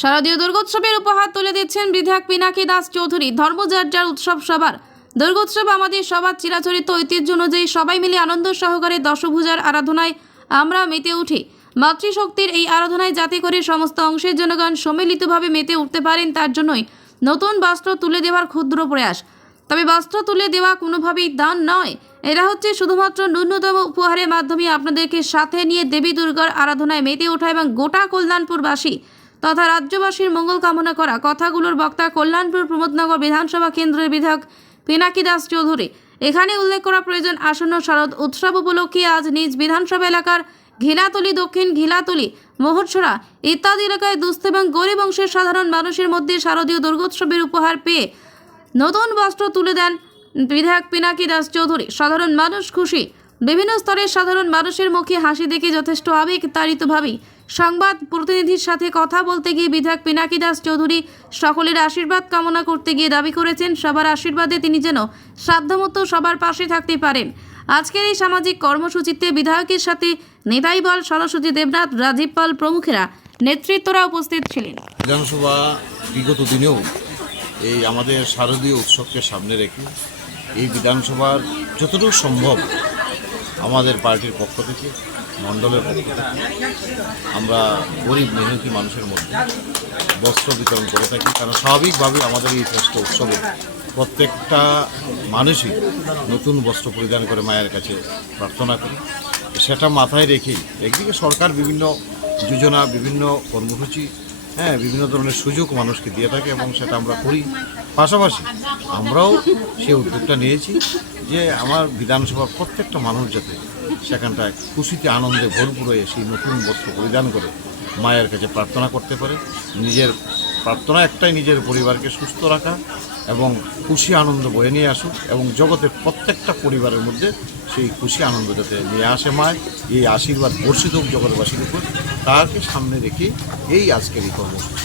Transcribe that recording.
শারদীয় দুর্গোৎসবের উপহার তুলে দিচ্ছেন বিধায়ক পিনাকি দাস চৌধুরী। ধর্মযাত্রার উৎসব সবার দুর্গোৎসব আমাদের সবার চিরাচরিত ঐতিহ্য অনুযায়ী সবাই মিলে আনন্দ সহকারে দশভূজার আরাধনায় আমরা মেতে উঠি। মাতৃশক্তির এই আরাধনায় যাতে করে সমস্ত অংশের জনগণ সম্মিলিতভাবে মেতে উঠতে পারেন তার জন্যই নতুন বস্ত্র তুলে দেওয়ার ক্ষুদ্র প্রয়াস। তবে বস্ত্র তুলে দেওয়া কোনোভাবেই দান নয়, এরা হচ্ছে শুধুমাত্র ন্যূনতম উপহারের মাধ্যমে আপনাদেরকে সাথে নিয়ে দেবী দুর্গার আরাধনায় মেতে ওঠা এবং গোটা কল্যাণপুরবাসী তথা রাজ্যবাসীর মঙ্গল কামনা করা কথাগুলোর বক্তা কল্যাণপুর প্রমোদনগর বিধানসভা কেন্দ্রের বিধায়ক পিনাকি দাস চৌধুরী। এখানে উল্লেখ করা প্রয়োজন, আসন্ন শারদ উৎসব উপলক্ষে আজ নিজ বিধানসভা এলাকার ঘিলাতলি, দক্ষিণ ঘিলাতলি, মোহরছড়া ইত্যাদি এলাকায় দুস্থ এবং গরিব অংশের সাধারণ মানুষের মধ্যে শারদীয় দুর্গোৎসবের উপহার পেয়ে নতুন বস্ত্র তুলে দেন বিধায়ক পিনাকি দাস চৌধুরী। সাধারণ মানুষ খুশি। বিভিন্ন স্তরের সাধারণ মানুষের মুখে হাসি দেখে যথেষ্ট আবেগতাড়িতভাবেই সংবাদ প্রতিনিধির সাথে কথা বলতে গিয়ে বিধায়ক পিনাকি দাস চৌধুরী সকলের আশীর্বাদ কামনা করতে গিয়ে দাবি করেছেন সবার আশীর্বাদে তিনি যেন সাধ্যমতো সবার পাশে থাকতে পারেন। আজকের এই সামাজিক কর্মসূচিতে বিধায়কের সাথে নিতাই পাল, সরস্বতী দেবনাথ, রাজীব পাল প্রমুখেরা নেতৃত্বরা উপস্থিত ছিলেন। বিধানসভা বিগত দিনেও এই আমাদের শারদীয় উৎসবকে সামনে রেখে এই বিধানসভার যতটুকু সম্ভব আমাদের পার্টির পক্ষ থেকে, মণ্ডলের পক্ষ থেকে আমরা গরিব মেহনতি মানুষের মধ্যে বস্ত্র বিতরণ করে থাকি। কারণ স্বাভাবিকভাবে আমাদের এই শ্রেষ্ঠ উৎসবে প্রত্যেকটা মানুষই নতুন বস্ত্র পরিধান করে মায়ের কাছে প্রার্থনা করে। সেটা মাথায় রেখেই একদিকে সরকার বিভিন্ন যোজনা, বিভিন্ন কর্মসূচি, বিভিন্ন ধরনের সুযোগ মানুষকে দিয়ে থাকে এবং সেটা আমরা করি। পাশাপাশি আমরাও সেই উদ্যোগটা নিয়েছি যে আমার বিধানসভার প্রত্যেকটা মানুষ যাতে সেখানটায় খুশিতে আনন্দে ভরপুর হয়ে সেই নতুন বস্ত্র পরিধান করে মায়ের কাছে প্রার্থনা করতে পারে। নিজের প্রার্থনা একটাই, নিজের পরিবারকে সুস্থ রাখা এবং খুশি আনন্দ বয়ে নিয়ে আসুক এবং জগতের প্রত্যেকটা পরিবারের মধ্যে সেই খুশি আনন্দ যাতে নিয়ে আসে মায়, এই আশীর্বাদ বর্ষিত হোক জগৎবাসীর উপর, তাকে সামনে রেখে এই আজকের এই কর্মসূচি।